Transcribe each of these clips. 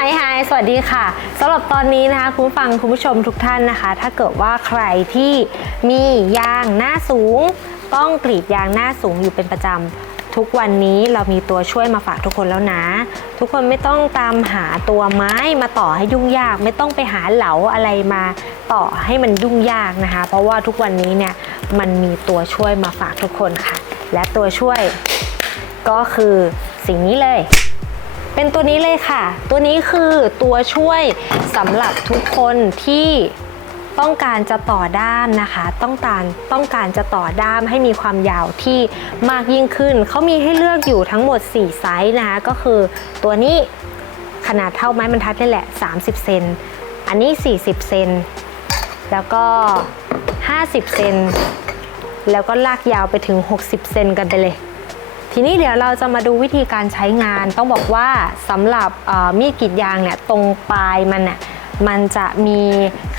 ไฮไฮสวัสดีค่ะสำหรับตอนนี้นะคะคุณฟังคุณผู้ชมทุกท่านนะคะ ถ้าเกิดว่าใครที่มียางหน้าสูง ต้องกรีดยางหน้าสูงอยู่เป็นประจำทุกวันนี้เรามีตัวช่วยมาฝากทุกคนแล้วนะ ทุกคนไม่ต้องตามหาตัวไม้มาต่อให้ยุ่งยาก ไม่ต้องไปหาเหลาอะไรมาต่อให้มันยุ่งยากนะคะ เพราะว่าทุกวันนี้เนี่ยมันมีตัวช่วยมาฝากทุกคนค่ะ และตัวช่วยก็คือสิ่งนี้เลย เป็นตัวนี้เลยค่ะ ตัวนี้คือตัวช่วยสำหรับทุกคนที่ต้องการจะต่อด้ามนะคะ ต้องการต้องการจะต่อด้ามให้มีความยาวที่มากยิ่งขึ้น เขามีให้เลือกอยู่ทั้งหมด 4 ไซส์นะคะ ก็คือตัวนี้ขนาดเท่าไม้บรรทัดนี่แหละ 30 เซน อันนี้ 40 เซน แล้วก็ 50 เซน แล้วก็ลากยาวไปถึง 60 เซนกันไปเลย ทีนี้เดี๋ยวเราจะมาดูวิธีการใช้งาน ต้องบอกว่าสำหรับมีดกรีดยางเนี่ยตรงปลายมันเนี่ยมันจะมี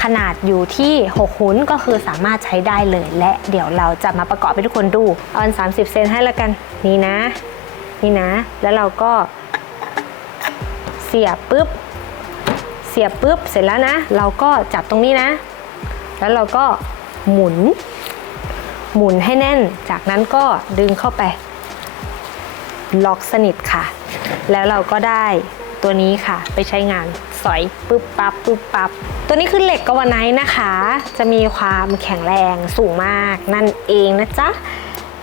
ขนาดอยู่ที่ 6 หุนก็คือสามารถใช้ได้เลย และเดี๋ยวเราจะมาประกอบให้ทุกคนดูเอาอัน30 เซนให้ละกันนี่นะ นี่นะ แล้วเราก็ เสียบปุ๊บ เสียบปุ๊บเสร็จแล้วนะ เราก็จับตรงนี้นะ แล้วเราก็หมุน หมุนให้แน่น จากนั้นก็ดึงเข้าไป ล็อกสนิทค่ะ แล้วเราก็ได้ตัวนี้ค่ะ ไปใช้งานสอยปึ๊บปั๊บปึ๊บปั๊บตัวนี้คือเหล็กกาวาไนท์นะคะ จะมีความแข็งแรงสูงมากนั่นเองนะจ๊ะ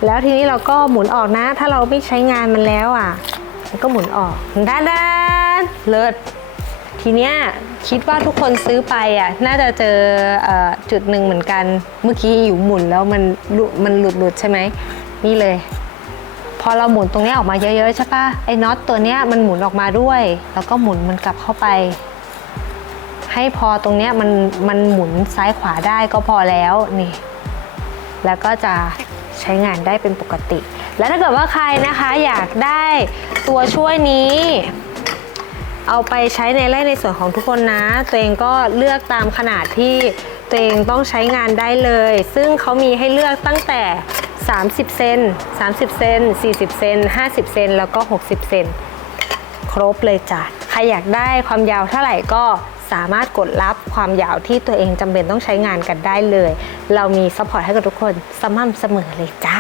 แล้วทีนี้เราก็หมุนออกนะ ถ้าเราไม่ใช้งานมันแล้วอะมันก็หมุนออกด้านด้านเลิศทีเนี้ยคิดว่าทุกคนซื้อไปอะน่าจะเจออจุดหนึ่งเหมือนกัน เมื่อกี้อยู่หมุนแล้วมันมันหลุดหลุดใช่ไหมนี่เลย อเราหมุนตรงนี้ออกมาเยอะๆใช่ปะไอ้น็อตตัวเนี้ยมันหมุนออกมาด้วย แล้วก็หมุนมันกลับเข้าไป ให้พอตรงเนี้ยมันมันหมุนซ้ายขวาได้ก็พอแล้วนี่ แล้วก็จะใช้งานได้เป็นปกติ แล้วถ้าเกิดว่าใครนะคะอยากได้ตัวช่วยนี้ เอาไปใช้ในไร่ในส่วนของทุกคนนะ ตัวเองก็เลือกตามขนาดที่ตัวเองต้องใช้งานได้เลย ซึ่งเขามีให้เลือกตั้งแต่ 30 เซน 30 เซน 40 เซน 50 เซน แล้วก็ 60 เซน ครบเลยจ้ะ ใครอยากได้ความยาวเท่าไหร่ก็สามารถกดรับความยาวที่ตัวเองจำเป็นต้องใช้งานกันได้เลย เรามีซัพพอร์ตให้กับทุกคนสม่ำเสมอเลยจ้า